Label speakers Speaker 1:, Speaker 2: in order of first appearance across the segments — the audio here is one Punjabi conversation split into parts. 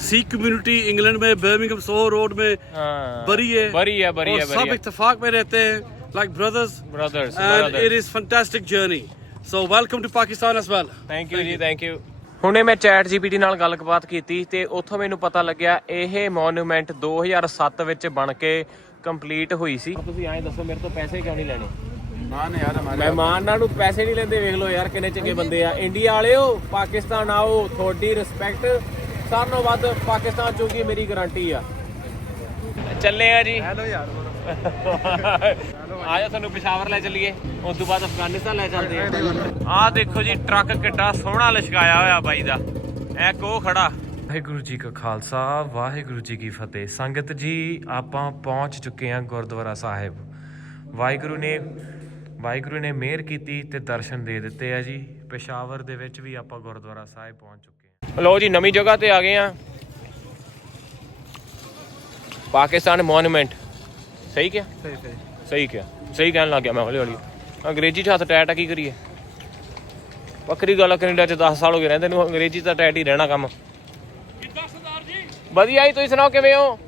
Speaker 1: सिख कम्युनिटी इंग्लैंड में बर्मिंघम सो रोड में
Speaker 2: हाँ
Speaker 1: बरी है
Speaker 2: बरी है बरी
Speaker 1: और
Speaker 2: है
Speaker 1: सब
Speaker 2: बरी है
Speaker 1: इत्तेफाक में रहते हैं like brothers
Speaker 2: brothers
Speaker 1: and it is fantastic journey so welcome to Pakistan as well
Speaker 2: thank you ji thank you ਹੁਣੇ ਮੈਂ ਚੈਟ ਜੀਪੀਟੀ ਨਾਲ ਗੱਲਬਾਤ ਕੀਤੀ ਤੇ ਉੱਥੋਂ ਮੈਨੂੰ ਪਤਾ ਲੱਗਿਆ ਇਹ ਮੋਨੂਮੈਂਟ 2007 ਵਿੱਚ ਬਣ ਕੇ ਕੰਪਲੀਟ ਹੋਈ ਸੀ ਤੁਸੀਂ ਐਂ ਦੱਸੋ ਮੇਰੇ ਤੋਂ ਪੈਸੇ ਕਿਉਂ ਨਹੀਂ ਲੈਣੇ
Speaker 3: मान है यार हमारे
Speaker 2: ਮਹਿਮਾਨਾਂ ਨੂੰ ਪੈਸੇ ਨਹੀਂ ਲੈਂਦੇ ਵੇਖ ਲਓ ਯਾਰ ਕਿੰਨੇ ਚੰਗੇ ਬੰਦੇ ਆ ਇੰਡੀਆ ਵਾਲਿਓ ਪਾਕਿਸਤਾਨ ਆਓ ਤੁਹਾਡੀ ਰਿਸਪੈਕਟ ਸਾਰਿਆਂ ਨਾਲੋਂ ਵੱਧ ਪਾਕਿਸਤਾਨ ਚੋਗੀ ਮੇਰੀ ਗਾਰੰਟੀ ਆ। ਚੱਲੇ ਆ ਜੀ।
Speaker 3: ਹੈਲੋ ਯਾਰ
Speaker 2: ਆਜਾ ਤੁਹਾਨੂੰ ਪਿਸ਼ਾਵਰ ਲੈ ਚੱਲੀਏ। ਉਸ ਤੋਂ ਬਾਅਦ ਅਫਗਾਨਿਸਤਾਨ ਲੈ ਚੱਲਦੇ ਆ। ਆ ਦੇਖੋ ਜੀ ਟਰੱਕ ਕਿੱਡਾ ਸੋਹਣਾ ਲਿਸ਼ਕਾਇਆ ਹੋਇਆ ਬਾਈ ਦਾ। ਐ ਕੋ ਖੜਾ। ਵਾਹਿਗੁਰੂ ਜੀ ਕਾ ਖਾਲਸਾ ਵਾਹਿਗੁਰੂ ਜੀ ਕੀ ਫਤਿਹ। ਸੰਗਤ ਜੀ ਆਪਾਂ ਪਹੁੰਚ ਚੁੱਕੇ ਆ ਗੁਰਦੁਆਰਾ ਸਾਹਿਬ। ਵਾਹਿਗੁਰੂ ਨੇ ਵਾਹਿਗੁਰੂ ਨੇ ਮਿਹਰ ਕੀਤੀ ਤੇ ਦਰਸ਼ਨ ਦੇ ਦਿੱਤੇ ਆ ਜੀ। ਪੇਸ਼ਾਵਰ ਦੇ ਵਿੱਚ ਵੀ ਆਪਾਂ ਗੁਰਦੁਆਰਾ ਸਾਹਿਬ ਪਹੁੰਚ ਚੁੱਕੇ ਲੋ ਜੀ ਨਵੀਂ ਜਗ੍ਹਾ ਤੇ ਆ ਗਏ ਆ ਪਾਕਿਸਤਾਨ ਮੋਨੂਮੈਂਟ ਸਹੀ ਕਿਹਾ?
Speaker 3: ਸਹੀ ਸਹੀ।
Speaker 2: ਸਹੀ ਕਿਹਾ। ਸਹੀ ਕਹਿਣ ਲੱਗ ਗਿਆ ਮੈਂ ਹੌਲੀ ਹੌਲੀ। ਅੰਗਰੇਜ਼ੀ 'ਚ ਹੱਥ ਟੈਟ ਆ ਕੀ ਕਰੀਏ? ਵੱਖਰੀ ਗੱਲ ਕੈਨੇਡਾ 'ਚ 10 ਸਾਲ ਹੋ ਗਏ ਰਹਿੰਦੇ ਨੂੰ ਅੰਗਰੇਜ਼ੀ ਤਾਂ ਟੈਟ ਹੀ ਰਹਿਣਾ ਕੰਮ। ਵਧੀਆ ਜੀ ਤੁਸੀਂ ਸੁਣਾਓ ਕਿਵੇਂ ਹੋ?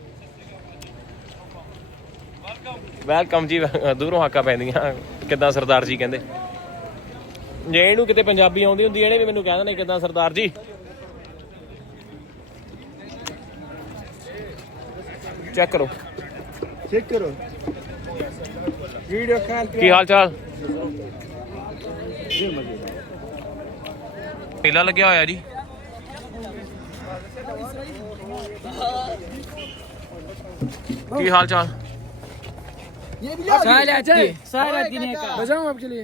Speaker 2: ਵੈਲਕਮ ਜੀ ਦੂਰੋਂ ਹਾਕਾ ਪੈਂਦੀਆਂ। ਕਿਦਾਂ ਸਰਦਾਰ ਜੀ ਕਹਿੰਦੇ? ਜੇ ਇਹਨੂੰ ਕਿਤੇ ਪੰਜਾਬੀ ਆਉਂਦੀ ਹੁੰਦੀ ਇਹਨੇ ਵੀ ਮੈਨੂੰ ਕਹਿ ਦਿੰਦੇ ਕਿਦਾਂ ਸਰਦਾਰ ਜੀ? ਚੈੱਕ ਕਰੋ
Speaker 3: चेक करो वीडियो कॉल
Speaker 2: ਕੀ ਹਾਲ ਚਾਲ ਮੇਲਾ ਲੱਗਿਆ ਹੋਇਆ ਜੀ ਕੀ ਹਾਲ ਚਾਲ
Speaker 4: सारा दिन सारा दिन का
Speaker 3: बजाऊं आपके लिए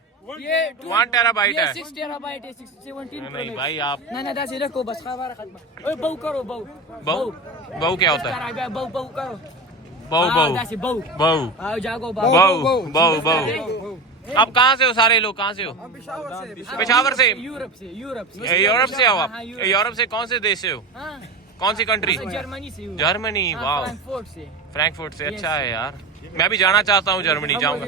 Speaker 2: ये 1 टेराबाइट
Speaker 4: ये
Speaker 2: है।
Speaker 4: 6 टेराबाइट है 17 Pro
Speaker 2: नहीं भाई आप
Speaker 4: ना ना दासी रखो बस खबर खत्म ओए बहू करो बहू।
Speaker 2: बहु? बहु। क्या होता है?
Speaker 4: बहू बहू करो।
Speaker 2: बहु
Speaker 4: हाँ,
Speaker 2: बहु।
Speaker 4: दासी बहू। आओ जागो बहू।
Speaker 2: बहु बहु बहु। आप कहाँ से हो सारे लोग? कहाँ से हो? पेशावर से
Speaker 4: यूरोप से यूरोप से।
Speaker 2: यूरोप से हो आप।
Speaker 4: हाँ,
Speaker 2: यूरोप से। कौन से देश से हो?
Speaker 4: हाँ।
Speaker 2: कौन सी कंट्री
Speaker 4: जर्मनी से
Speaker 2: जर्मनी वाह
Speaker 4: फ्रैंकफर्ट से।
Speaker 2: फ्रैंकफर्ट से अच्छा है यार। मैं भी जाना चाहता हूँ जर्मनी जाऊँगा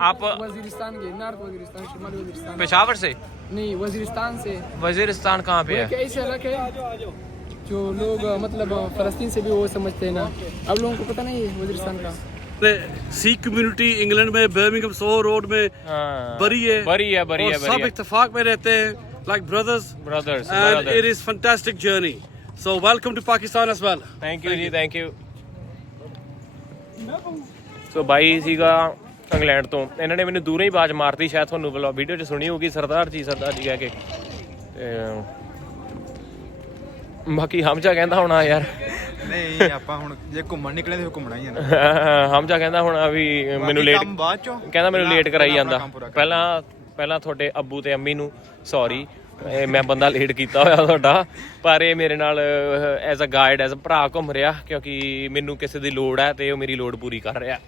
Speaker 2: आप
Speaker 5: वजीरिस्तान के नॉर्थ वजीरिस्तान शुमाल वजीरिस्तान
Speaker 2: पेशावर से
Speaker 5: नहीं वजीरिस्तान से
Speaker 2: वजीरिस्तान कहाँ पे है
Speaker 5: कैसे अलग है जो लोग मतलब फलस्तीन से भी वो समझते हैं ना अब लोगों को पता नहीं है वजीरिस्तान का
Speaker 1: सिख कम्युनिटी इंग्लैंड में बर्मिंगम सो रोड में बरी है
Speaker 2: बरी है बरी है
Speaker 1: सब इत्तेफाक में रहते हैं like brothers
Speaker 2: brothers
Speaker 1: and it is fantastic journey so welcome to Pakistan as well
Speaker 2: thank you ji thank you so ਬਾਈ ਸੀਗਾ ਇੰਗਲੈਂਡ ਤੋਂ। ਇਹਨਾਂ ਨੇ ਮੈਨੂੰ ਦੂਰੋਂ ਹੀ ਆਵਾਜ਼ ਮਾਰਤੀ ਸ਼ਾਇਦ ਤੁਹਾਨੂੰ ਵਲੌਗ ਵੀਡੀਓ 'ਚ ਸੁਣੀ ਹੋਊਗੀ ਸਰਦਾਰ ਜੀ ਸਰਦਾਰ ਜੀ ਕਹਿ ਕੇ। ਬਾਕੀ ਹਮਜਾ ਕਹਿੰਦਾ ਹੋਣਾ ਯਾਰ।
Speaker 3: ਨਹੀਂ ਆਪਾਂ ਹੁਣ ਜੇ ਘੁੰਮਣ ਨਿਕਲੇ ਤੇ ਘੁੰਮਣਾ ਹੀ ਹੈ ਨਾ।
Speaker 2: ਹਮਜਾ ਕਹਿੰਦਾ ਹੋਣਾ ਵੀ ਮੈਨੂੰ ਲੇਟ ਕਹਿੰਦਾ ਮੈਨੂੰ ਲੇਟ ਕਰਾਈ ਜਾਂਦਾ। ਪਹਿਲਾਂ ਪਹਿਲਾਂ ਤੁਹਾਡੇ ਅੱਬੂ ਤੇ ਅੰਮੀ ਨੂੰ ਸੌਰੀ ਮੈਂ ਬੰਦਾ ਲੇਟ ਕੀਤਾ ਹੋਇਆ ਤੁਹਾਡਾ, ਪਰ ਇਹ ਮੇਰੇ ਨਾਲ as a guide as a ਭਰਾ ਘੁੰਮ ਰਿਹਾ, ਕਿਉਂਕਿ ਮੈਨੂੰ ਕਿਸੇ ਦੀ ਲੋੜ ਹੈ ਤੇ ਉਹ ਮੇਰੀ ਲੋੜ ਪੂਰੀ ਕਰ ਰਿਹਾ।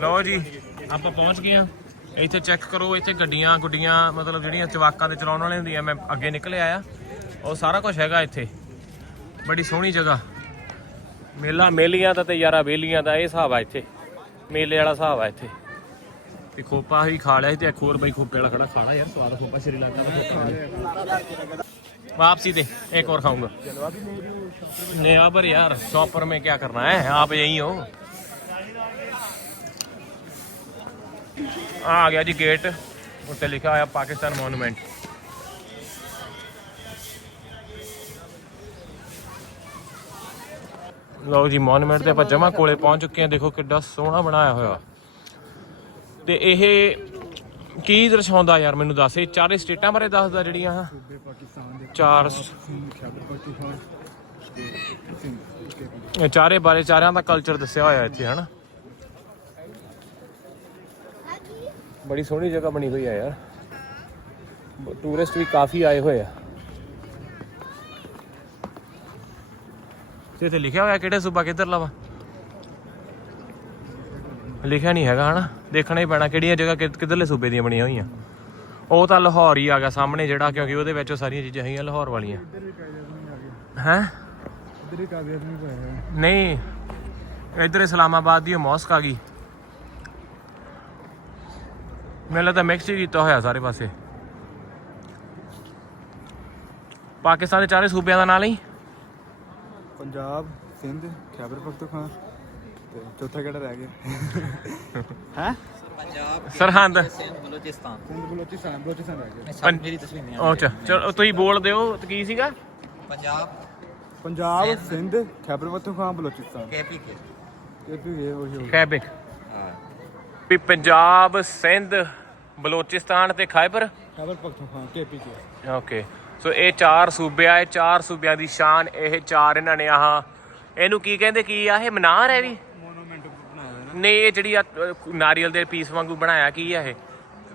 Speaker 2: ਲਓ ਜੀ, ਆਪਾਂ ਪਹੁੰਚ ਗਏ ਆ ਇੱਥੇ ਚੈੱਕ ਕਰੋ, ਇੱਥੇ ਗੱਡੀਆਂ, ਗੁੱਡੀਆਂ, ਮਤਲਬ ਜਿਹੜੀਆਂ ਚਵਾਕਾਂ ਦੇ ਚਲਾਉਣ ਵਾਲੇ ਹੁੰਦੀਆਂ, ਮੈਂ ਅੱਗੇ ਨਿਕਲ ਆਇਆ। ਉਹ ਸਾਰਾ ਕੁਝ ਹੈਗਾ ਇੱਥੇ। ਬੜੀ ਸੋਹਣੀ ਜਗ੍ਹਾ। ਮੇਲਾ, ਮੇਲੀਆਂ ਦਾ ਤੇ ਯਾਰਾ ਬੇਲੀਆਂ ਦਾ ਇਹ ਹਿਸਾਬ ਆ ਇੱਥੇ। ਮੇਲੇ ਵਾਲਾ ਹਿਸਾਬ ਆ ਇੱਥੇ। ਤੇ ਖੋਪਾ ਹੀ ਖਾ ਲਿਆ ਸੀ ਤੇ ਇੱਕ ਹੋਰ ਬਾਈ ਖੋਪੇ ਵਾਲਾ ਖੜਾ ਖਾਣਾ ਯਾਰ, ਸਵਾਦ ਖੋਪਾ ਸ਼੍ਰੀ ਲੰਕਾ ਦਾ ਵਾਪਸੀ ਤੇ ਇੱਕ ਹੋਰ ਖਾਊਂਗਾ। ਨੇਵਾ ਪਰ ਯਾਰ ਸ਼ੌਪਰ ਮੈਂ ਕੀ ਕਰਨਾ ਹੈ, ਆਪ ਯਹੀ ਹੋ। ਆ ਗਿਆ ਜੀ ਗੇਟ ਉੱਤੇ ਲਿਖਿਆ ਹੋਇਆ ਪਾਕਿਸਤਾਨ ਮੋਨੂਮੈਂਟ ਲਓ ਜੀ ਮੋਨੂਮੈਂਟ ਤੇ ਆਪਾਂ ਜਮਾ ਕੋਲੇ ਪਹੁੰਚ ਚੁੱਕੇ ਆ ਦੇਖੋ ਕਿੱਡਾ ਸੋਹਣਾ ਬਣਾਇਆ ਹੋਇਆ। ਤੇ ਇਹ ਕੀ ਦਰਸਾਉਂਦਾ ਯਾਰ ਮੈਨੂੰ ਦੱਸ, ਇਹ ਚਾਰੇ ਸਟੇਟਾਂ ਬਾਰੇ ਦੱਸਦਾ ਜਿਹੜੀਆਂ ਆਹ? ਚਾਰ ਇਹ ਚਾਰੇ ਬਾਰੇ, ਚਾਰਿਆਂ ਦਾ ਕਲਚਰ ਦੱਸਿਆ ਹੋਇਆ ਇੱਥੇ, ਹਨਾ? ਬੜੀ ਸੋਹਣੀ ਜਗ੍ਹਾ ਬਣੀ ਹੋਈ ਹੈ ਯਾਰ। ਟੂਰਿਸਟ ਵੀ ਕਾਫੀ ਆਏ ਹੋਏ ਆ। ਤੇ ਇੱਥੇ ਲਿਖਿਆ ਹੋਇਆ ਕਿਹੜੇ ਸੂਬਾ ਕਿੱਧਰ ਵਾ? ਲਿਖਿਆ ਨਹੀਂ ਹੈਗਾ, ਹਨਾ? ਦੇਖਣਾ ਹੀ ਪੈਣਾ ਕਿਹੜੀਆਂ ਜਗ੍ਹਾ ਕਿ- ਕਿੱਧਰਲੇ ਸੂਬੇ ਦੀਆਂ ਬਣੀਆਂ ਹੋਈਆਂ। ਉਹ ਤਾਂ ਲਾਹੌਰ ਹੀ ਆ ਗਿਆ ਸਾਹਮਣੇ ਜਿਹੜਾ ਕਿਉਂਕਿ ਉਹਦੇ ਵਿੱਚ ਉਹ ਸਾਰੀਆਂ ਚੀਜ਼ਾਂ ਹੈਗੀਆਂ ਲਾਹੌਰ ਵਾਲੀਆਂ। ਹੈ?
Speaker 3: ਇਧਰ ਹੀ ਕਾਬੀਰ ਨਹੀਂ ਪਾਇਆ
Speaker 2: ਨਹੀਂ ਇੱਧਰ ਇਸਲਾਮਾਬਾਦ ਦੀ ਮੌਸਕ ਆ ਗਈ। ਮੈਨੂੰ ਲੱਗਦਾ ਮਿਕਸ ਹੀ ਕੀਤਾ ਹੋਇਆ ਸਾਰੇ ਪਾਸੇ। ਪਾਕਿਸਤਾਨ ਦੇ ਚਾਰੇ ਸੂਬਿਆਂ ਦਾ ਨਾਂ ਲਈ?
Speaker 3: ਪੰਜਾਬ ਸਿੰਧ ਖੈਬਰ ਪਖਤੂਨਖਵਾ ਤੇ ਚੌਥਾ ਕਿਹੜਾ ਰਹਿ ਗਿਆ? ਹੈ?
Speaker 2: ਸਰਹੰਦ।
Speaker 3: ਸਿੰਧ ਬਲੋਚਿਸਤਾਨ। ਬਲੋਚਿਸਤਾਨ ਰਹਿ ਗਿਆ।
Speaker 2: ਪੰ- ਉਹ ਚ ਚਲੋ ਤੁਸੀਂ ਬੋਲ ਦਿਓ ਤੇ ਕੀ ਸੀਗਾ?
Speaker 3: ਪੰਜਾਬ। ਸਿੰਧ ਖੈਬਰ ਪਖਤੂਨਖਵਾ ਬਲੋਚਿਸਤਾਨ। ਕੇਪੀ ਕੇ। ਕੇਪੀ ਉਹੀ ਹੋ ਗਿਆ।
Speaker 2: ਕੈਬਿਕ ਵੀ ਪੰਜਾਬ ਸਿੰਧ ਬਲੋਚਿਸਤਾਨ ਤੇ ਖੈਬਰ?
Speaker 3: ਖੈਬਰ ਪਖਤੂਨਖਵਾ ਕੇਪੀ ਕੇ
Speaker 2: ਓਕੇ। ਸੋ ਇਹ ਚਾਰ ਸੂਬੇ ਆ ਇਹ ਚਾਰ ਸੂਬਿਆਂ ਦੀ ਸ਼ਾਨ ਇਹ ਚਾਰ ਇਹਨਾਂ ਨੇ ਆਹ ਇਹਨੂੰ ਕੀ ਕਹਿੰਦੇ ਕੀ ਆ ਇਹ ਮਨਾਰ ਹੈ ਵੀ? ਨਹੀਂ ਇਹ ਜਿਹੜੀ ਆ ਅ, ਨਾਰੀਅਲ ਦੇ ਪੀਸ ਵਾਂਗੂ ਬਣਾਇਆ ਕੀ ਆ ਇਹ?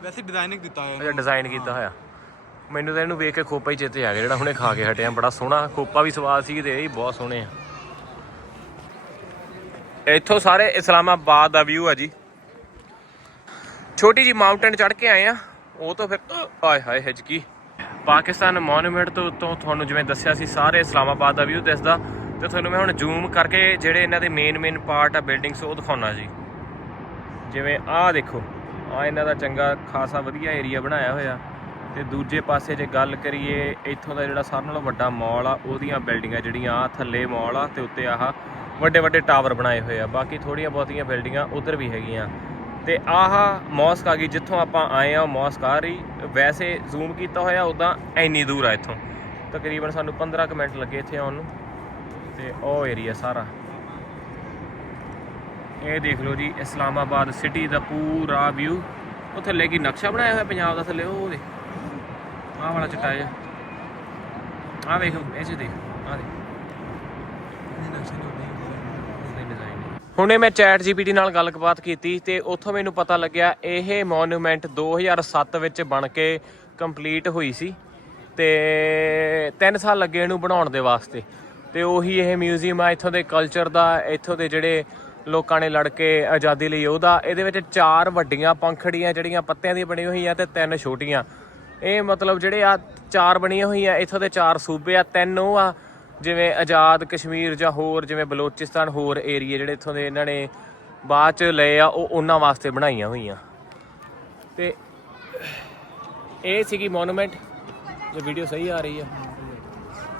Speaker 3: ਵੈਸੇ ਡਿਜ਼ਾਈਨਿੰਗ ਦਿੱਤਾ ਹੋਇਆ
Speaker 2: ਜਿਹੜਾ ਡਿਜ਼ਾਈਨ ਕੀਤਾ ਹੋਇਆ। ਮੈਨੂੰ ਤਾਂ ਇਹਨੂੰ ਵੇਖ ਕੇ ਖੋਪਾ ਹੀ ਚੇਤੇ ਆ ਗਿਆ ਜਿਹੜਾ ਹੁਣੇ ਖਾ ਕੇ ਹਟਿਆ ਬੜਾ ਸੋਹਣਾ ਖੋਪਾ ਵੀ ਸਵਾਦ ਸੀ ਤੇ ਇਹ ਵੀ ਬਹੁਤ ਸੋਹਣੇ ਆ। ਇੱਥੋਂ ਸਾਰੇ ਇਸਲਾਮਾਬਾਦ ਦਾ ਵਿਊ ਆ ਜੀ। ਛੋਟੀ ਜੀ ਮਾਊਂਟੇਨ ਚੜ੍ਹ ਕੇ ਆਏ ਆ ਉਹ ਤੋਂ ਫਿਰ ਆਏ ਹਾਏ ਹਿਜਕੀ ਪਾਕਿਸਤਾਨ ਮੋਨੂਮੈਂਟ ਤੋਂ ਉੱਤੋਂ ਤੁਹਾਨੂੰ ਜਿਵੇਂ ਦੱਸਿਆ ਸੀ ਸਾਰੇ ਇਸਲਾਮਾਬਾਦ ਦਾ ਵਿਊ ਦਿਸਦਾ। ਤੇ ਤੁਹਾਨੂੰ ਮੈਂ ਹੁਣ ਜ਼ੂਮ ਕਰਕੇ ਜਿਹੜੇ ਇਹਨਾਂ ਦੇ ਮੇਨ ਮੇਨ ਪਾਰਟ ਆ ਬਿਲਡਿੰਗਸ ਉਹ ਦਿਖਾਉਣਾ ਜੀ। ਜਿਵੇਂ ਆਹ ਦੇਖੋ ਆ ਇਹਨਾਂ ਦਾ ਚੰਗਾ ਖਾਸਾ ਵਧੀਆ ਏਰੀਆ ਬਣਾਇਆ ਹੋਇਆ। ਤੇ ਦੂਜੇ ਪਾਸੇ ਜੇ ਗੱਲ ਕਰੀਏ, ਇੱਥੋਂ ਦਾ ਜਿਹੜਾ ਸਾਰਿਆਂ ਨਾਲੋਂ ਵੱਡਾ ਮਾਲ ਆ, ਉਹਦੀਆਂ ਬਿਲਡਿੰਗਾਂ ਜਿਹੜੀਆਂ ਆ ਥੱਲੇ ਮਾਲ ਆ ਤੇ ਉੱਤੇ ਆਹ ਵੱਡੇ ਵੱਡੇ ਟਾਵਰ ਬਣਾਏ ਹੋਏ ਆ। ਬਾਕੀ ਥੋੜੀਆਂ ਬਹੁਤੀਆਂ ਬਿਲਡਿੰਗਾਂ ਉਧਰ ਵੀ ਹੈਗੀਆਂ। ਤੇ ਆਹ ਮੌਸਕ ਆ ਗਈ, ਜਿੱਥੋਂ ਆਪਾਂ ਆਏ ਆ ਮੌਸਕ ਆ ਰਹੀ। ਵੈਸੇ ਜ਼ੂਮ ਕੀਤਾ ਹੋਇਆ ਉਦਾਂ ਇੰਨੀ ਦੂਰ ਆ ਇੱਥੋਂ। ਤਕਰੀਬਨ ਸਾਨੂੰ 15 ਕੁ ਮਿੰਟ ਲੱਗੇ ਇੱਥੇ ਆਉਣ ਨੂੰ। ਤੇ ਉਹ ਏਰੀਆ ਸਾਰਾ। ਇਹ ਦੇਖ ਲਓ ਜੀ, ਇਸਲਾਮਾਬਾਦ ਸਿਟੀ ਦਾ ਪੂਰਾ ਵਿਊ ਉਹ ਥੱਲੇ ਕੀ ਨਕਸ਼ਾ ਬਣਾਇਆ ਹੋਇਆ ਪੰਜਾਬ ਦਾ ਥੱਲੇ, ਉਹ ਦੇ ਆਹ ਵਾਲਾ ਚਿੱਟਾ ਜਿਹਾ। ਆਹ ਵੇਖ, ਇਹ ਚ ਦੇਖ, ਆਹ ਦੇਖ। ਹੁਣੇ ਮੈਂ ਚੈਟ ਜੀਪੀਟੀ ਨਾਲ ਗੱਲਬਾਤ ਕੀਤੀ ਤੇ ਉੱਥੋਂ ਮੈਨੂੰ ਪਤਾ ਲੱਗਿਆ, ਇਹ ਮੋਨੂਮੈਂਟ 2007 ਵਿੱਚ ਬਣ ਕੇ ਕੰਪਲੀਟ ਹੋਈ ਸੀ ਤੇ 3 ਸਾਲ ਲੱਗੇ ਇਹਨੂੰ ਬਣਾਉਣ ਦੇ ਵਾਸਤੇ। ਤੇ ਉਹੀ ਇਹ ਮਿਊਜ਼ੀਅਮ ਆ, ਇੱਥੋਂ ਦੇ ਕਲਚਰ ਦਾ, ਇੱਥੋਂ ਦੇ ਜਿਹੜੇ ਲੋਕਾਂ ਨੇ ਲੜ ਕੇ ਆਜ਼ਾਦੀ ਲਈ ਉਹਦਾ, ਇਹਦੇ ਵਿੱਚ ਚਾਰ ਵੱਡੀਆਂ ਪੰਖੜੀਆਂ ਜਿਹੜੀਆਂ ਪੱਤਿਆਂ ਦੀ ਬਣੀ ਹੋਈਆਂ ਤੇ ਤਿੰਨ ਛੋਟੀਆਂ। ਇਹ ਮਤਲਬ ਜਿਹੜੇ ਆ ਚਾਰ ਬਣੀਆਂ ਹੋਈਆਂ, ਇੱਥੋਂ ਦੇ ਚਾਰ ਸੂਬੇ ਆ, ਤਿੰਨ ਉਹ ਆ, ਜਿਵੇਂ ਆਜ਼ਾਦ ਕਸ਼ਮੀਰ ਜਾਂ ਹੋਰ, ਜਿਵੇਂ ਬਲੋਚਿਸਤਾਨ ਹੋਰ ਏਰੀਏ ਜਿਹੜੇ ਇੱਥੋਂ ਦੇ ਇਹਨਾਂ ਨੇ ਬਾਅਦ ਚ ਲਏ ਆ, ਉਹ ਉਹਨਾਂ ਵਾਸਤੇ ਬਣਾਈਆਂ ਹੋਈਆਂ। ਤੇ ਇਹ ਸੀਗੀ ਮੋਨੂਮੈਂਟ ਜੋ ਵੀਡੀਓ ਸਹੀ ਆ ਰਹੀ ਆ।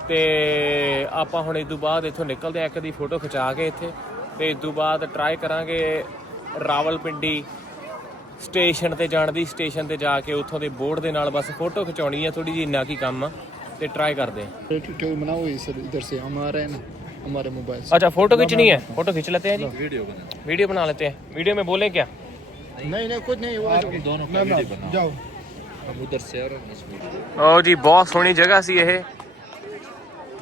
Speaker 2: ਤੇ ਆਪਾਂ ਹੁਣ ਇਸ ਤੋਂ ਬਾਅਦ ਇੱਥੋਂ ਨਿਕਲਦੇ ਆ ਇੱਕ ਦੀ ਫੋਟੋ ਖਿਚਾ ਕੇ ਇੱਥੇ ਤੇ ਇਸ ਤੋਂ ਬਾਅਦ ਟਰਾਈ ਕਰਾਂਗੇ ਰਾਵਲਪਿੰਡੀ ਸਟੇਸ਼ਨ ਤੇ ਜਾਣ ਦੀ ਸਟੇਸ਼ਨ ਤੇ ਜਾ ਕੇ ਉੱਥੋਂ ਦੇ ਬੋਰਡ ਦੇ ਨਾਲ ਬਸ ਫੋਟੋ ਖਿਚਾਉਣੀ ਆ ਥੋੜੀ ਜਿਹੀ ਇੰਨਾ ਕੀ ਕੰਮ ਆ ਤੇ ਟਰਾਈ ਕਰਦੇ ਆ
Speaker 5: वीडियो बनाओ इधर इधर से हम आ रहे हैं ना हमारे मोबाइल से
Speaker 2: अच्छा फोटो खींचनी है फोटो खींच लेते हैं जी वीडियो बना वीडियो बना लेते हैं वीडियो में बोले क्या
Speaker 5: नहीं नहीं कुछ नहीं वो दोनों का वीडियो बनाओ जाओ
Speaker 2: ਉਹ ਜੀ ਬਹੁਤ ਸੋਹਣੀ ਜਗ੍ਹਾ ਸੀ ਇਹ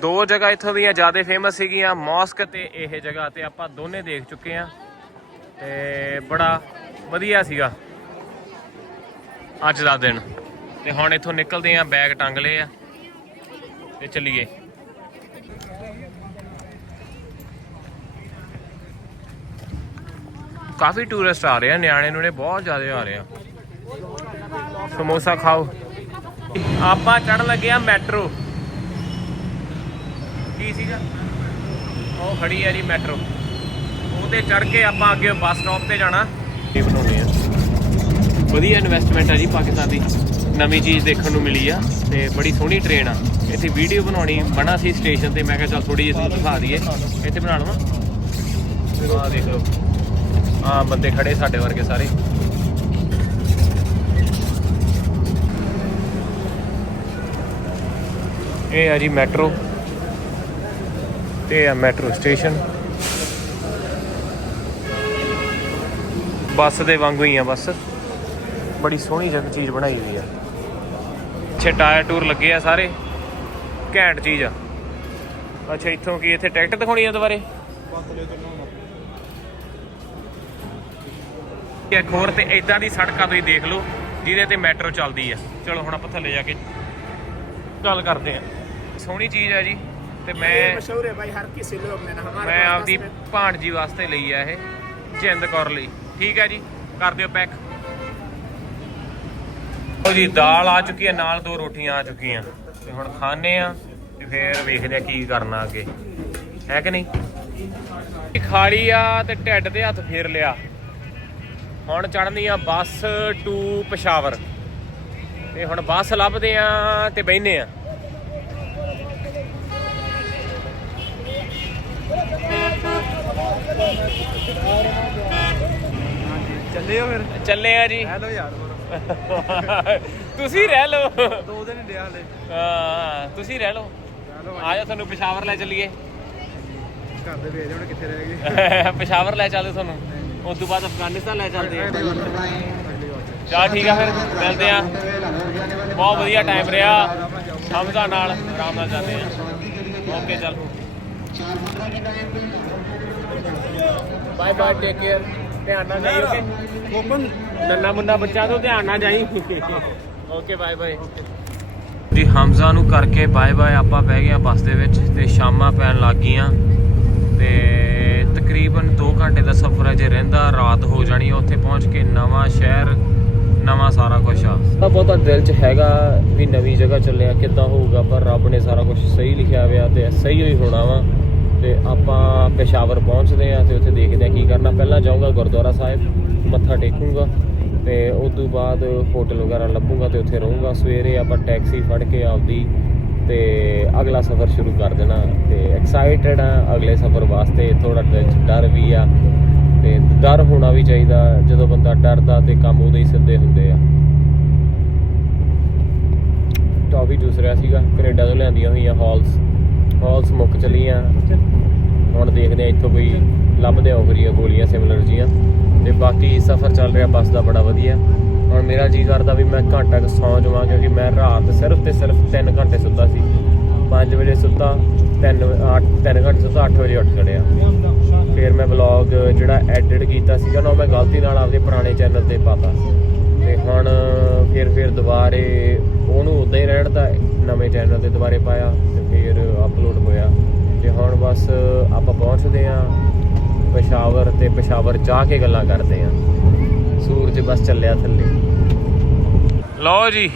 Speaker 2: ਦੋ ਜਗ੍ਹਾ ਇੱਥੋਂ ਦੀਆਂ ਜ਼ਿਆਦਾ ਫੇਮਸ ਸੀਗੀਆਂ, ਮੌਸਕ ਤੇ ਇਹ ਜਗ੍ਹਾ ਤੇ ਆਪਾਂ ਦੋਨੇ ਦੇਖ ਚੁੱਕੇ ਆ ਤੇ ਬੜਾ ਵਧੀਆ ਸੀਗਾ ਅੱਜ ਦਾ ਦਿਨ। ਤੇ ਹੁਣ ਇੱਥੋਂ ਨਿਕਲਦੇ ਆ ਬੈਗ ਟੰਗ ਲਏ ਆ ਤੇ ਚੱਲੀਏ। ਕਾਫੀ ਟੂਰਿਸਟ ਆ ਰਹੇ ਆ, ਨਿਆਣੇ ਨੂਣੇ ਬਹੁਤ ਜ਼ਿਆਦਾ ਆ ਰਹੇ ਆ। ਸਮੋਸਾ ਖਾਓ। ਆਪਾਂ ਚੜਨ ਲੱਗੇ ਆ ਮੈਟਰੋ ਕੀ ਸੀਗਾ? ਉਹ ਖੜੀ ਆ ਜੀ ਮੈਟਰੋ। ਉਹਤੇ ਚੜ ਕੇ ਆਪਾਂ ਅੱਗੇ ਬੱਸ ਸਟਾਪ ਤੇ ਜਾਣਾ। ਇਹ ਬਣਾਉਣੀ ਆ। ਵਧੀਆ ਇਨਵੈਸਟਮੈਂਟ ਆ ਜੀ ਪਾਕਿਸਤਾਨ ਦੀ। ਨਵੀਂ ਚੀਜ਼ ਦੇਖਣ ਨੂੰ ਮਿਲੀ ਆ ਤੇ ਬੜੀ ਸੋਹਣੀ ਟ੍ਰੇਨ ਆ। ਇੱਥੇ ਵੀਡੀਓ ਬਣਾਉਣੀ, ਬਣਾ ਸੀ ਸਟੇਸ਼ਨ ਤੇ। ਮੈਂ ਕਿਹਾ ਚੱਲ ਥੋੜੀ ਜਿਹੀ ਤੁਹਾਨੂੰ ਦਿਖਾ ਦਈਏ। ਇੱਥੇ ਬਣਾ ਲਵਾਂ। ਆ ਦੇਖ ਲਓ। ਆ ਬੰਦੇ ਖੜੇ ਸਾਡੇ ਵਰਗੇ ਸਾਰੇ। ਇਹ ਆ ਜੀ ਮੈਟਰੋ। ਤੇ ਆ ਮੈਟਰੋ ਸਟੇਸ਼ਨ। ਬੱਸ ਦੇ ਵਾਂਗੂ ਹੀ ਆ ਬੱਸ। ਬੜੀ ਸੋਹਣੀ ਜਗ ਚੀਜ਼ ਬਣਾਈ ਹੋਈ ਆ। ਅੱਛੇ ਟਾਇਰ ਟੂਰ ਲੱਗੇ ਆ ਸਾਰੇ। ਘੈਂਟ ਚੀਜ਼ ਆ। ਅੱਛਾ, ਇੱਥੋਂ ਕੀ ਇੱਥੇ ਟਿਕਟ ਦਿਖਾਉਣੀ ਆ ਦੁਬਾਰੇ? ਇੱਕ ਹੋਰ ਤੇ ਇਦਾਂ ਦੀ ਸੜਕਾਂ ਤੁਸੀਂ ਦੇਖ ਲਓ, ਜਿਹਦੇ ਤੇ ਮੈਟਰੋ ਚੱਲਦੀ ਆ। ਚਲੋ, ਹੁਣ ਆਪਾਂ ਥੱਲੇ ਜਾ ਕੇ ਗੱਲ ਕਰਦੇ ਆ। ਸੋਹਣੀ ਚੀਜ਼ ਆ ਜੀ। ਤੇ ਮੈਂ
Speaker 5: मशहूर है भाई हर किसी लोग ने ना हमारे
Speaker 2: ਮੈਂ ਆਪਦੀ ਭਾਣਜੀ ਵਾਸਤੇ ਲਈ ਆ ਇਹ ਜਿੰਦ ਕੌਰ ਲਈ ਠੀਕ ਹੈ ਜੀ ਕਰ ਦਿਓ ਪੈਕ ਉਹ ਜੀ ਦਾਲ ਆ ਚੁੱਕੀ ਹੈ ਨਾਲ ਦੋ ਰੋਟੀਆਂ ਆ ਚੁੱਕੀਆਂ ਤੇ ਹੁਣ ਖਾਣੇ ਆ ਤੇ ਫੇਰ ਵੇਖਦੇ ਆ ਕੀ ਕਰਨਾ ਅੱਗੇ ਹੈ ਕਿ ਨਹੀਂ ਖਾ ਲਈ ਆ ਤੇ ਢਿੱਡ ਤੇ ਹੱਥ ਫੇਰ ਲਿਆ ਹੁਣ ਚੜ੍ਹਨੀ ਆ ਬੱਸ ਟੂ ਪਸ਼ਾਵਰ ਤੇ ਹੁਣ ਬੱਸ ਲੱਭਦੇ ਆ ਤੇ ਬਹਿਨੇ ਆ
Speaker 3: ਚੱਲੇ ਹੋ ਫਿਰ?
Speaker 2: ਚੱਲੇ ਆ ਜੀ।
Speaker 3: ਯਾਰ
Speaker 2: ਤੁਸੀਂ ਰਹਿ ਲਓ।
Speaker 3: ਦੋ ਦਿਨ ਡਿਆ ਹਲੇ।
Speaker 2: ਹਾਂ ਤੁਸੀਂ ਰਹਿ ਲਓ। ਆ ਜਾ ਤੁਹਾਨੂੰ ਪਸ਼ਾਵਰ ਲੈ ਚੱਲੀਏ।
Speaker 3: ਘਰ ਦੇ ਵੇਚਦੇ ਹੁਣ ਕਿੱਥੇ ਰਹਿ ਗਏ।
Speaker 2: ਪਸ਼ਾਵਰ ਲੈ ਚੱਲਦੇ ਤੁਹਾਨੂੰ। ਉਸ ਤੋਂ ਬਾਅਦ ਅਫਗਾਨਿਸਤਾਨ ਲੈ ਚੱਲਦੇ ਆ। ਚਲ ਠੀਕ ਆ ਫਿਰ ਮਿਲਦੇ ਆ। ਬਹੁਤ ਵਧੀਆ ਟਾਈਮ ਰਿਹਾ। ਹਮਜ਼ਾ ਨਾਲ ਆਰਾਮ ਨਾਲ ਜਾਂਦੇ ਆ। ਓਕੇ ਚੱਲ। ਬਾਏ ਬਾਏ ਟੇਕ ਕੇਅਰ ਧਿਆਨ ਨਾਲ ਜਾਈ ਓਕੇ
Speaker 3: ਓਪਨ
Speaker 2: ਨੰਨਾ ਮੁੰਨਾ ਬੱਚਾ ਤੋਂ ਧਿਆਨ ਨਾਲ ਜਾਈ। ਓਕੇ ਬਾਏ ਬਾਏ ਜੀ ਹਮਜ਼ਾ ਨੂੰ ਕਰਕੇ ਬਾਏ ਬਾਏ ਆਪਾਂ ਬਹਿ ਗਏ ਆ ਬੱਸ ਦੇ ਵਿੱਚ ਤੇ ਸ਼ਾਮਾਂ ਪੈਣ ਲੱਗ ਗਈਆਂ। ਤੇ ਤਕਰੀਬਨ 2 ਘੰਟੇ ਦਾ ਸਫ਼ਰ ਹੈ ਜੇ ਰਹਿੰਦਾ ਰਾਤ ਹੋ ਜਾਣੀ ਉੱਥੇ ਪਹੁੰਚ ਕੇ ਨਵਾਂ ਸ਼ਹਿਰ ਨਵਾਂ ਸਾਰਾ ਕੁਝ ਆ। ਤਾਂ ਬਹੁਤਾ ਦਿਲ 'ਚ ਹੈਗਾ ਵੀ ਨਵੀਂ ਜਗ੍ਹਾ ਚੱਲਿਆ ਕਿੱਦਾਂ ਹੋਊਗਾ ਪਰ ਰੱਬ ਨੇ ਸਾਰਾ ਕੁਝ ਸਹੀ ਲਿਖਿਆ ਹੋਇਆ ਤੇ ਸਹੀ ਹੋਈ ਹੋਣਾ ਵਾ। ਤੇ ਆਪਾਂ ਪੇਸ਼ਾਵਰ ਪਹੁੰਚਦੇ ਆ ਤੇ ਉੱਥੇ ਦੇਖਦੇ ਆ ਕੀ ਕਰਨਾ। ਪਹਿਲਾਂ ਜਾਊਂਗਾ ਗੁਰਦੁਆਰਾ ਸਾਹਿਬ, ਮੱਥਾ ਟੇਕੂੰਗਾ ਤੇ ਉਸ ਤੋਂ ਬਾਅਦ ਹੋਟਲ ਵਗੈਰਾ ਲੱਭੂਗਾ ਤੇ ਉੱਥੇ ਰਹੂੰਗਾ। ਸਵੇਰੇ ਆਪਾਂ ਟੈਕਸੀ ਫੜ ਕੇ ਆਪਦੀ ਤੇ ਅਗਲਾ ਸਫ਼ਰ ਸ਼ੁਰੂ ਕਰ ਦੇਣਾ ਤੇ ਐਕਸਾਈਟਡ ਆ ਅਗਲੇ ਸਫ਼ਰ ਵਾਸਤੇ। ਥੋੜਾ ਡਰ ਵੀ ਆ ਤੇ ਡਰ ਹੋਣਾ ਵੀ ਚਾਹੀਦਾ ਜਦੋਂ ਬੰਦਾ ਡਰਦਾ ਤੇ ਕੰਮ ਉਹਦੇ ਹੀ ਸਿੱਧੇ ਹੁੰਦੇ ਆ। ਟੌਫੀ ਦੂਸਰਾ ਸੀਗਾ, ਕੈਨੇਡਾ ਤੋਂ ਲਿਆਂਦੀਆਂ ਹੋਈਆਂ ਹਾਲਸ। ਹਾਲਸ ਮੁੱਕ ਚਲੀਆਂ। ਹੁਣ ਦੇਖਦੇ ਆ ਇੱਥੋਂ ਕੋਈ ਲੱਭਦੇ ਆ ਗੋਲੀਆਂ ਸਿਮਲਰ ਜੀਆਂ ਤੇ ਬਾਕੀ ਸਫ਼ਰ ਚੱਲ ਰਿਹਾ ਬੱਸ ਦਾ ਬੜਾ ਵਧੀਆ। ਹੁਣ ਮੇਰਾ ਜੀ ਕਰਦਾ ਵੀ ਮੈਂ ਘੰਟਾ ਕੁ ਸੌਂ ਜਾਵਾਂ, ਕਿਉਂਕਿ ਮੈਂ ਰਾਤ ਸਿਰਫ ਤੇ ਸਿਰਫ 3 ਘੰਟੇ ਸੁੱਤਾ ਸੀ। 5 ਵਜੇ ਸੁੱਤਾ 3 8 3 ਘੰਟੇ ਸੁੱਤਾ 8 ਵਜੇ ਉੱਠ ਖੜਿਆ। ਫਿਰ ਮੈਂ ਵਲੌਗ ਜਿਹੜਾ ਐਡਿਟ ਕੀਤਾ ਸੀਗਾ ਨਾ ਮੈਂ ਗਲਤੀ ਨਾਲ ਆਪਦੇ ਪੁਰਾਣੇ ਚੈਨਲ ਤੇ ਪਾਤਾ। ਤੇ ਹੁਣ ਫਿਰ ਫਿਰ ਦੁਬਾਰੇ ਉਹਨੂੰ ਉਦਾਂ ਹੀ ਰਹਿਣ ਦਾ ਨਵੇਂ ਚੈਨਲ ਤੇ ਦੁਬਾਰੇ ਪਾਇਆ। ਫਿਰ ਅਪਲੋਡ ਹੋਇਆ। ਤੇ ਹੁਣ ਬਸ ਆਪਾਂ ਪਹੁੰਚਦੇ ਆਂ ਪਸ਼ਾਵਰ ਤੇ ਪਸ਼ਾਵਰ ਜਾ ਕੇ ਗੱਲਾਂ ਕਰਦੇ ਆਂ ਸੂਰਜ ਬਸ ਚੱਲਿਆ ਥੱਲੇ। ਲਓ ਜੀ।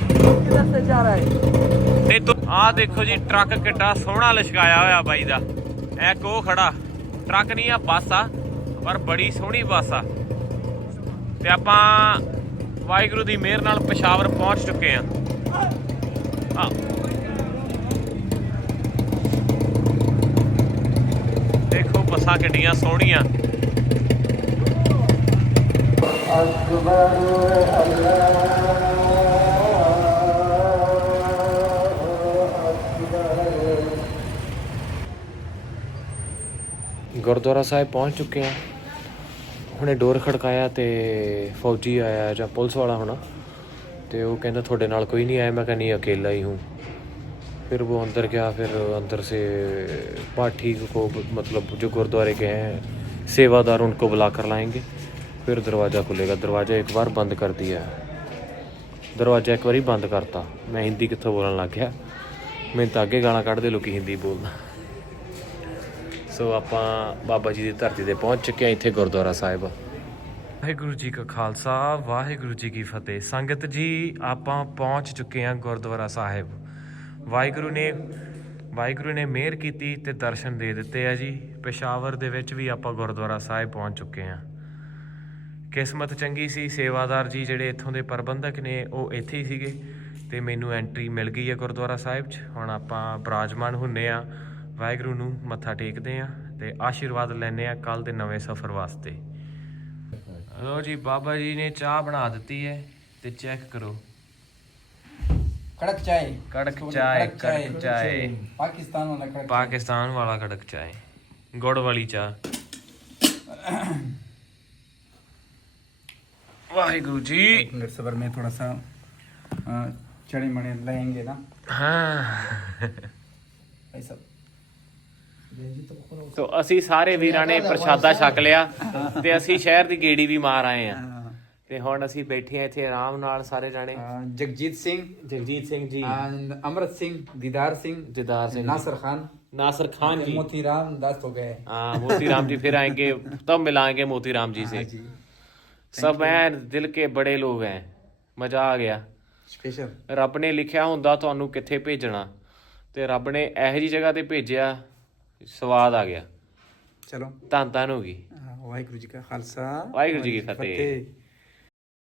Speaker 2: ਤੇ ਤੂੰ ਦੇਖੋ ਜੀ, ਟਰੱਕ ਕਿੱਡਾ ਸੋਹਣਾ ਲਸ਼ਕਾਇਆ ਹੋਇਆ ਬਾਈ ਦਾ। ਐ ਕੋ ਖੜਾ। ਟਰੱਕ ਨਹੀਂ ਆ, ਬੱਸ ਆ, ਪਰ ਬੜੀ ਸੋਹਣੀ ਬੱਸ ਆ। ਤੇ ਆਪਾਂ ਵਾਹਿਗੁਰੂ ਦੀ ਮਿਹਰ ਨਾਲ ਪਸ਼ਾਵਰ ਪਹੁੰਚ ਚੁੱਕੇ ਆ ਆ ਦੇਖੋ ਬੱਸਾਂ ਕਿੱਡੀਆਂ ਸੋਹਣੀਆਂ। ਗੁਰਦੁਆਰਾ ਸਾਹਿਬ ਪਹੁੰਚ ਚੁੱਕੇ ਆ ਹੁਣੇ ਡੋਰ ਖੜਕਾਇਆ ਤੇ ਫੌਜੀ ਆਇਆ ਜਾਂ ਪੁਲਿਸ ਵਾਲਾ ਹੋਣਾ। ਤੇ ਉਹ ਕਹਿੰਦਾ ਤੁਹਾਡੇ ਨਾਲ ਕੋਈ ਨਹੀਂ ਆਇਆ, ਮੈਂ ਕਹਿੰਦੀ ਅਕੇਲਾ ਹੀ ਹੂੰ। फिर वो अंदर गया फिर अंदर से पाठी को मतलब जो गुरुद्वारे के हैं सेवादार उनको बुला कर लाएंगे फिर दरवाज़ा खुलेगा दरवाज़ा एक बार बंद कर दिया है ਦਰਵਾਜ਼ਾ ਇੱਕ ਵਾਰੀ ਬੰਦ ਕਰਤਾ ਮੈਂ ਹਿੰਦੀ ਕਿੱਥੋਂ ਬੋਲਣ ਲੱਗ ਗਿਆ ਮੈਨੂੰ ਤਾਂ ਅੱਗੇ ਗਾਲਾਂ ਕੱਢਦੇ ਲੋਕੀ ਹਿੰਦੀ ਬੋਲਦਾ ਸੋ ਆਪਾਂ ਬਾਬਾ ਜੀ ਦੀ ਧਰਤੀ ਤੇ ਪਹੁੰਚ ਚੁੱਕੇ ਹਾਂ ਇੱਥੇ ਗੁਰਦੁਆਰਾ ਸਾਹਿਬ ਵਾਹਿਗੁਰੂ ਜੀ ਕਾ ਖਾਲਸਾ ਵਾਹਿਗੁਰੂ ਜੀ ਕੀ ਫਤਿਹ ਸੰਗਤ ਜੀ ਆਪਾਂ ਪਹੁੰਚ ਚੁੱਕੇ ਹਾਂ ਗੁਰਦੁਆਰਾ ਸਾਹਿਬ ਵਾਹਿਗੁਰੂ ਨੇ ਵਾਹਿਗੁਰੂ ਨੇ ਮਿਹਰ ਕੀਤੀ ਤੇ ਦਰਸ਼ਨ ਦੇ ਦਿੱਤੇ ਆ ਜੀ। ਪੇਸ਼ਾਵਰ ਦੇ ਵਿੱਚ ਵੀ ਆਪਾਂ ਗੁਰਦੁਆਰਾ ਸਾਹਿਬ ਪਹੁੰਚ ਚੁੱਕੇ ਹਾਂ ਕਿਸਮਤ ਚੰਗੀ ਸੀ, ਸੇਵਾਦਾਰ ਜੀ ਜਿਹੜੇ ਇੱਥੋਂ ਦੇ ਪ੍ਰਬੰਧਕ ਨੇ, ਉਹ ਇੱਥੇ ਹੀ ਸੀਗੇ ਤੇ ਮੈਨੂੰ ਐਂਟਰੀ ਮਿਲ ਗਈ ਹੈ ਗੁਰਦੁਆਰਾ ਸਾਹਿਬ 'ਚ। ਹੁਣ ਆਪਾਂ ਬਰਾਜਮਾਨ ਹੁੰਨੇ ਆ, ਵਾਹਿਗੁਰੂ ਨੂੰ ਮੱਥਾ ਟੇਕਦੇ ਆ ਤੇ ਆਸ਼ੀਰਵਾਦ ਲੈਣੇ ਆ ਕੱਲ ਦੇ ਨਵੇਂ ਸਫ਼ਰ ਵਾਸਤੇ। ਲੋ ਜੀ, ਬਾਬਾ ਜੀ ਨੇ ਚਾਹ ਬਣਾ ਦਿੱਤੀ ਹੈ ਤੇ ਚੈੱਕ ਕਰੋ।
Speaker 6: કડક ચાય
Speaker 2: કડક ચાય કડક ચાય
Speaker 6: પાકિસ્તાન વાળા કડક
Speaker 2: પાકિસ્તાન વાળા કડક ચાય ગોળ વાળી ચા वाहिगुरु जी
Speaker 6: मिनट सबर में थोड़ा सा चने मणे लाएंगे ना
Speaker 2: हाँ
Speaker 6: भाई साहब
Speaker 2: ਤੋ ਅਸੀਂ ਸਾਰੇ ਵੀਰਾਂ ਨੇ ਪ੍ਰਸ਼ਾਦਾ ਛਕ ਲਿਆ ਤੇ ਅਸੀਂ ਸ਼ਹਿਰ ਦੀ ਗੇੜੀ ਵੀ ਮਾਰ ਆਏ ਆ ਤੇ ਹੁਣ ਅਸੀਂ ਬੈਠੇ ਆ ਇੱਥੇ ਆਰਾਮ ਨਾਲ ਸਾਰੇ ਜਾਣੇ।
Speaker 6: Uh, Jagjit Singh
Speaker 2: Jagjit Singh ji.
Speaker 6: and Amrit Singh, Didar Singh,
Speaker 2: Didar Singh
Speaker 6: Nasser Khan,
Speaker 2: Nasir Khan ਜੀ।
Speaker 6: Moti Ram Das हो गए
Speaker 2: हाँ मोती राम जी फिर आएंगे तब मिलाएंगे मोती राम जी से
Speaker 6: जी
Speaker 2: सब हैं दिल के बड़े लोग ਮਜ਼ਾ ਆ ਗਿਆ।
Speaker 6: स्पेशल
Speaker 2: ਰੱਬ ਨੇ ਲਿਖਿਆ ਹੁੰਦਾ ਤੁਹਾਨੂੰ ਕਿੱਥੇ ਭੇਜਣਾ। ਤੇ ਰੱਬ ਨੇ ਇਹੋ ਜੀ ਜਗ੍ਹਾ ਤੇ ਭੇਜਿਆ ਸਵਾਦ ਆ ਗਿਆ।
Speaker 6: ਚਲੋ।
Speaker 2: ਧੰਨ ਧੰਨ ਹੋ ਗਈ।
Speaker 6: ਵਾਹਿਗੁਰੂ ਜੀ ਕਾ ਖਾਲਸਾ।
Speaker 2: ਵਾਹਿਗੁਰੂ ਜੀ ਕੀ ਫਤਿਹ।